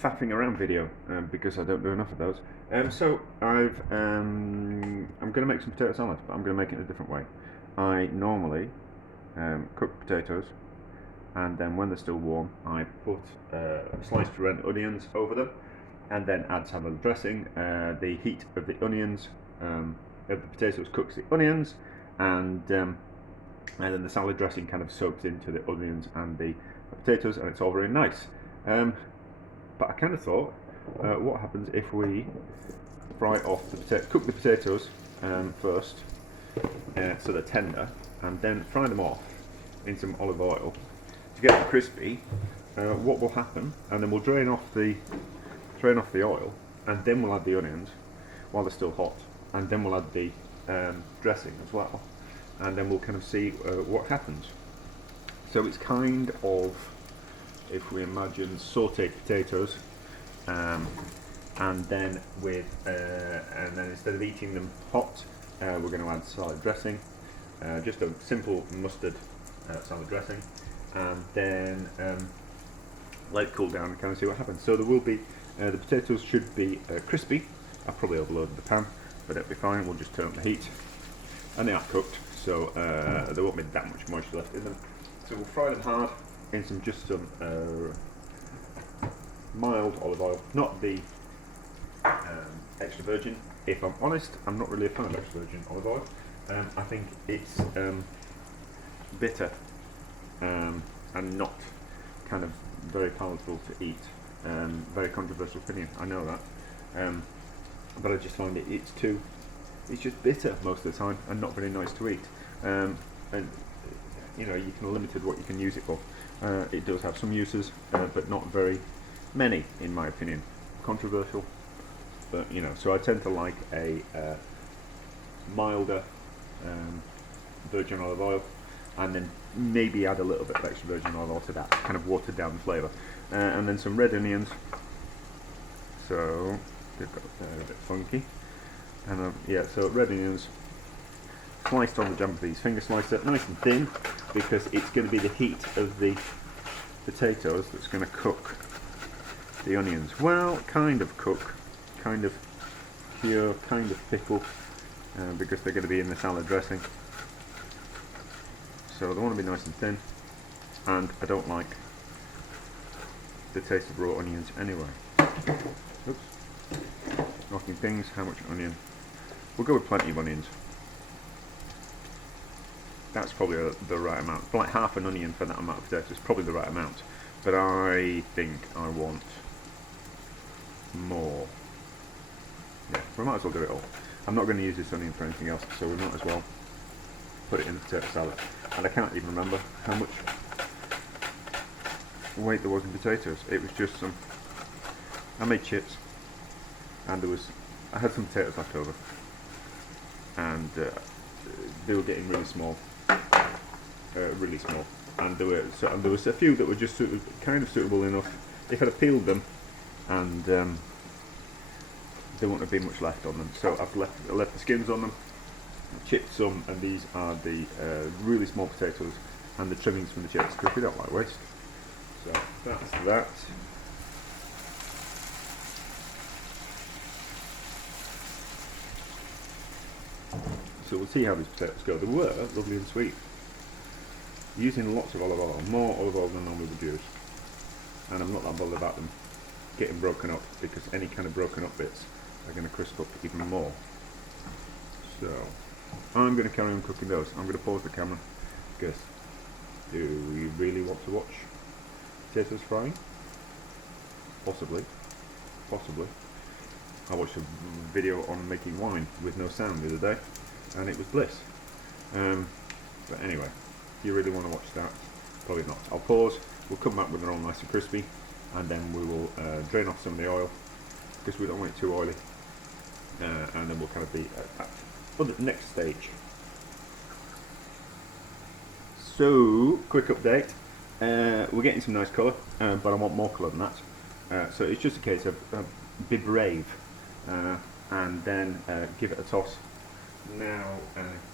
faffing around video because I don't do enough of those. So I'm going to make some potato salad, but I'm going to make it in a different way. I normally cook potatoes, and then when they're still warm, I put sliced red onions over them, and then add salad dressing. The heat of the onions, of the potatoes, cooks the onions, and then the salad dressing kind of soaks into the onions and the potatoes, and it's all very nice. But I kind of thought, what happens if we fry off cook the potatoes first, so they're tender, and then fry them off in some olive oil to get them crispy. What will happen? And then we'll drain off the oil, and then we'll add the onions while they're still hot, and then we'll add the dressing as well, and then we'll kind of see what happens. So it's kind of, if we imagine sautéed potatoes, and then instead of eating them hot, we're going to add salad dressing, just a simple mustard salad dressing, and then let it cool down and kind of see what happens. So there will be the potatoes should be crispy. I've probably overloaded the pan, but it'll be fine. We'll just turn up the heat, and they are cooked, so there won't be that much moisture left in them. So we'll fry them hard in some mild olive oil, not the extra virgin. If I'm honest, I'm not really a fan of extra virgin olive oil. I think it's bitter and not kind of very palatable to eat. Very controversial opinion, I know that, but I just find it's just bitter most of the time and not very nice to eat. And you know, you can limited what you can use it for. It does have some uses, but not very many, in my opinion. Controversial, but you know. So I tend to like a milder virgin olive oil, and then maybe add a little bit of extra virgin olive oil to that, kind of watered down the flavour, and then some red onions. So they've got a bit funky, and yeah. So red onions sliced on the jump of these, finger slicer, nice and thin, because it's going to be the heat of the potatoes that's going to cook the onions. Well, kind of cook, kind of cure, kind of pickle, because they're going to be in the salad dressing. So they want to be nice and thin, and I don't like the taste of raw onions anyway. Oops. Knocking things. How much onion? We'll go with plenty of onions. That's probably the right amount. Like half an onion for that amount of potatoes is probably the right amount. But I think I want more. Yeah, we might as well do it all. I'm not going to use this onion for anything else, so we might as well put it in the potato salad. And I can't even remember how much weight there was in potatoes. It was just some. I made chips, and I had some potatoes left over, and they were getting really small, and there was a few that were just kind of suitable enough. If I'd have peeled them, and there wouldn't have been much left on them, so I've left the skins on them, chipped some, and these are the really small potatoes and the trimmings from the chips, because we don't like waste. So that's that. So we'll see how these potatoes go. They were lovely and sweet. Using lots of olive oil, more olive oil than I normally would use. And I'm not that bothered about them getting broken up, because any kind of broken up bits are going to crisp up even more. So I'm going to carry on cooking those. I'm going to pause the camera, because do we really want to watch potatoes frying? Possibly. I watched a video on making wine with no sound the other day, and it was bliss. But anyway, if you really want to watch that, probably not. I'll pause, we'll come back when they're all nice and crispy, and then we will drain off some of the oil, because we don't want it too oily, and then we'll kind of be at the next stage. So, quick update, we're getting some nice colour, but I want more colour than that, so it's just a case of be brave, and then give it a toss. Now,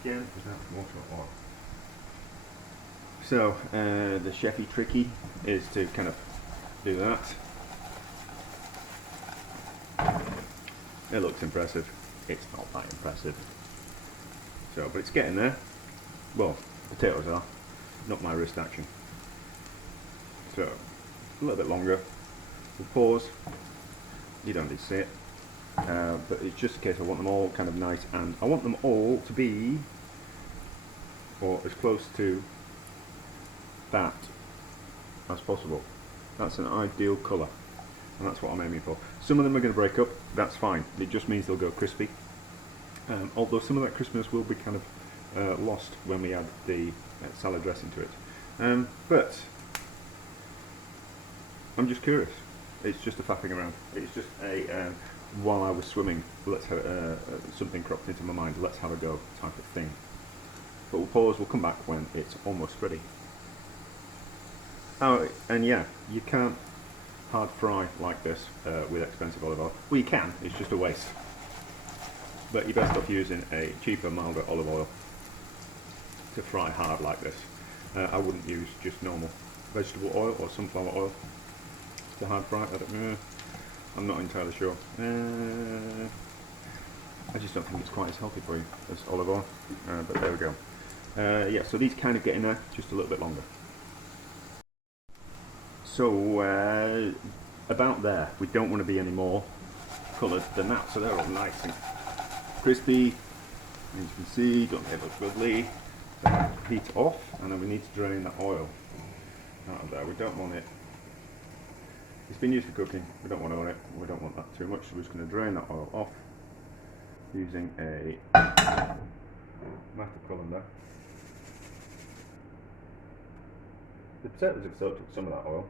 again, is that water or oil? So, the chefy tricky is to kind of do that, It looks impressive. It's not that impressive. So, but it's getting there. Well, potatoes are, not my wrist action. So, a little bit longer. We'll pause. You don't need to see it. But it's just in case I want them all kind of nice, and I want them all to be, or as close to that as possible. That's an ideal colour, and that's what I'm aiming for. Some of them are going to break up, that's fine. It just means they'll go crispy. Although some of that crispiness will be kind of lost when we add the salad dressing to it. But I'm just curious. It's just a faffing around. It's just a while I was swimming, let's have something cropped into my mind. Let's have a go type of thing. But we'll pause. We'll come back when it's almost ready. Oh, and yeah, you can't hard fry like this with expensive olive oil. Well, you can. It's just a waste. But you're best off using a cheaper, milder olive oil to fry hard like this. I wouldn't use just normal vegetable oil or sunflower oil to hard fry. I'm not entirely sure. I just don't think it's quite as healthy for you as olive oil. But there we go. Yeah, so these kind of get in there just a little bit longer. So about there, we don't want to be any more coloured than that. So they're all nice and crispy. As you can see, don't get much wiggly. So heat off, and then we need to drain that oil out of there. We don't want it. It's been used for cooking. We don't want it on it. We don't want that too much. So we're just going to drain that oil off using a matter colander. The potatoes have soaked up some of that oil.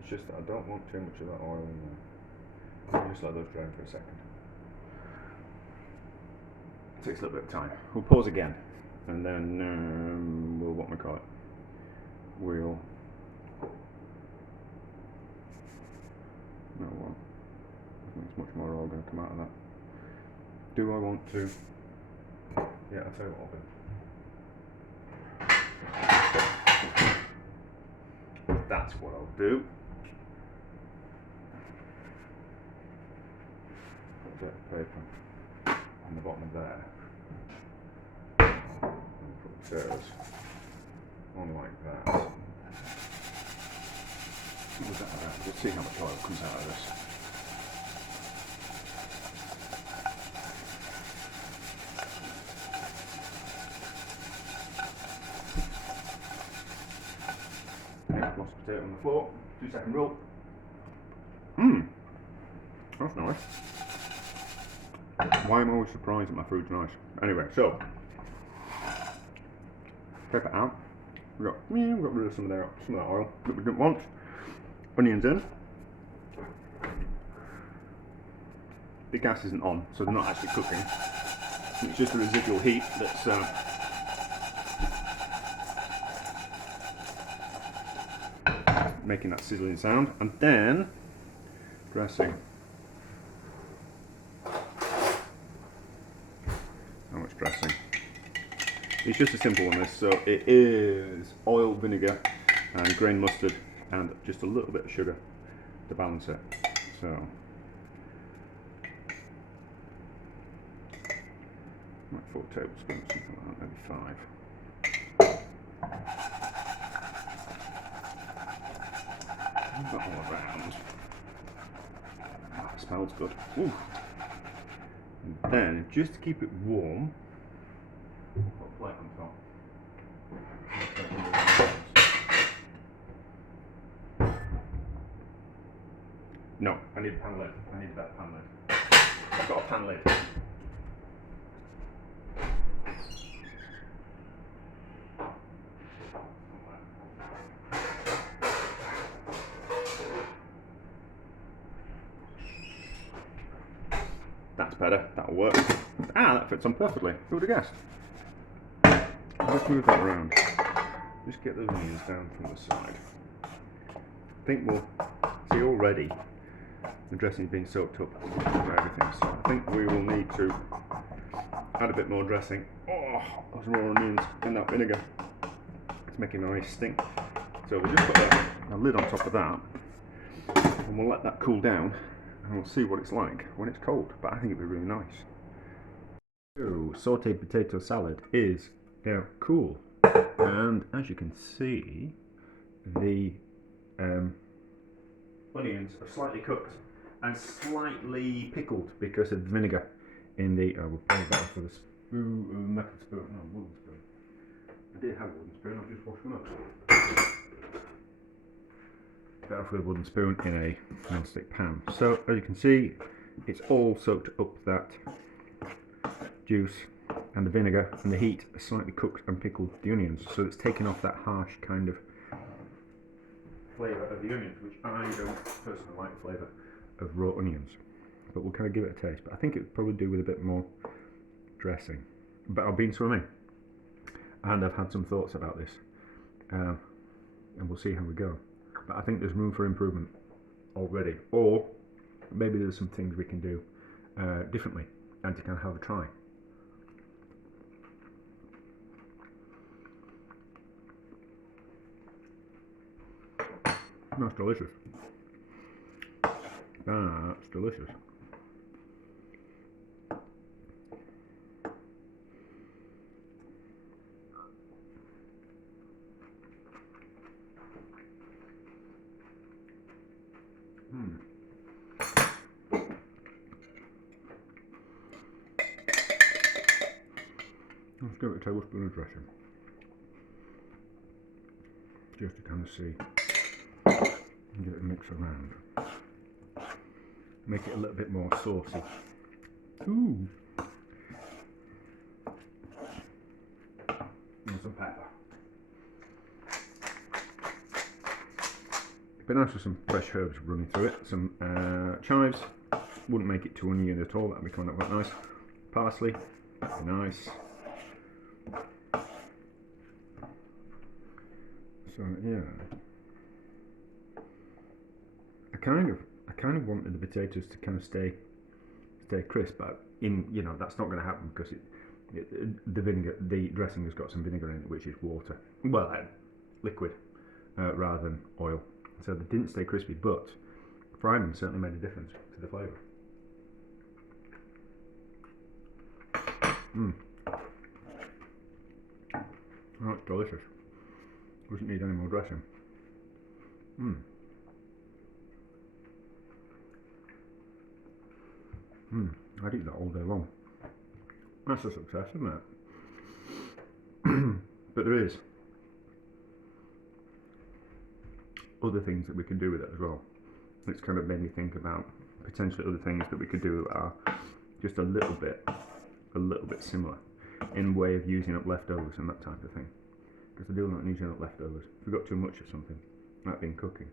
It's just that I don't want too much of that oil in there. I'll just let those drain for a second. It takes a little bit of time. We'll pause again, and then we'll, what we call it, we'll, no one, I think there's much more oil going to come out of that. Do I want to, yeah, I'll tell you what I'll do. That's what I'll do. Put a bit of paper on the bottom of there. And put the potatoes on like that. We'll see how much oil comes out of this. Lost potato on the floor. 2-second rule. That's nice. Why am I always surprised that my food's nice? Anyway, so take it out. We got rid of some of that oil that we didn't want. Onions in. The gas isn't on, so they're not actually cooking. It's just the residual heat that's making that sizzling sound. And then dressing. How much dressing? It's just a simple one, this. So it is oil, vinegar, and grain mustard, and just a little bit of sugar to balance it. So like 4 tablespoons, something like that, maybe 5. I've got all around. That smells good. Ooh. And then, just to keep it warm, we'll put a plate on top. No, I need a pan lid. I need a better pan lid. I've got a pan lid. That's better, that'll work. Ah, that fits on perfectly. Who would have guessed? Let's move that around. Just get those onions down from the side. I think we'll see already the dressing's been soaked up for everything, so I think we will need to add a bit more dressing. Oh, those raw onions and that vinegar. It's making my eyes stink. So we'll just put a lid on top of that. and we'll let that cool down, and we'll see what it's like when it's cold. But I think it'd be really nice. So, sauteed potato salad is now cool, and as you can see, the onions are slightly cooked and slightly pickled because of the vinegar in the. We'll probably better for the spoon, metal spoon, no, wooden spoon. I did have a wooden spoon, I'll just wash one up. Better for the wooden spoon in a non-stick pan. So as you can see, it's all soaked up that juice and the vinegar, and the heat has slightly cooked and pickled the onions, so it's taken off that harsh kind of flavour of the onions, which I don't personally like the flavour of raw onions, but we'll kind of give it a taste. But I think it would probably do with a bit more dressing. But I've been swimming and I've had some thoughts about this, and we'll see how we go. But I think there's room for improvement already, or maybe there's some things we can do differently and to kind of have a try. That's delicious. That's delicious. Let's give it a tablespoon of dressing, just to kind of see and get it mixed around. Make it a little bit more saucy. Ooh. And some pepper. It'd be nice with some fresh herbs running through it. Some chives. Wouldn't make it too onion at all. That'd be kind of quite nice. Parsley. That'd be nice. So yeah. I kind of wanted the potatoes to kind of stay crisp, but that's not going to happen because the vinegar, the dressing has got some vinegar in it, which is water, well, liquid, rather than oil. So they didn't stay crispy, but frying them certainly made a difference to the flavour. Oh, it's delicious. Doesn't need any more dressing. I'd eat that all day long. That's a success, isn't it? But there is other things that we can do with it as well. It's kind of made me think about potentially other things that we could do that are just a little bit similar in way of using up leftovers and that type of thing. Because I do like using up leftovers. If we've got too much of something, like being cooking,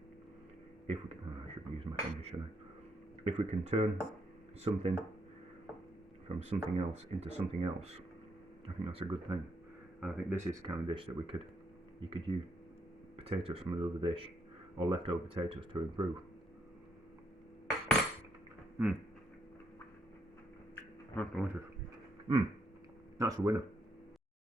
if we can, I should be using my finger, shouldn't I? If we can turn something from something else into something else, I think that's a good thing. And I think this is the kind of dish that you could use potatoes from another dish or leftover potatoes to improve. That's delicious. That's a winner.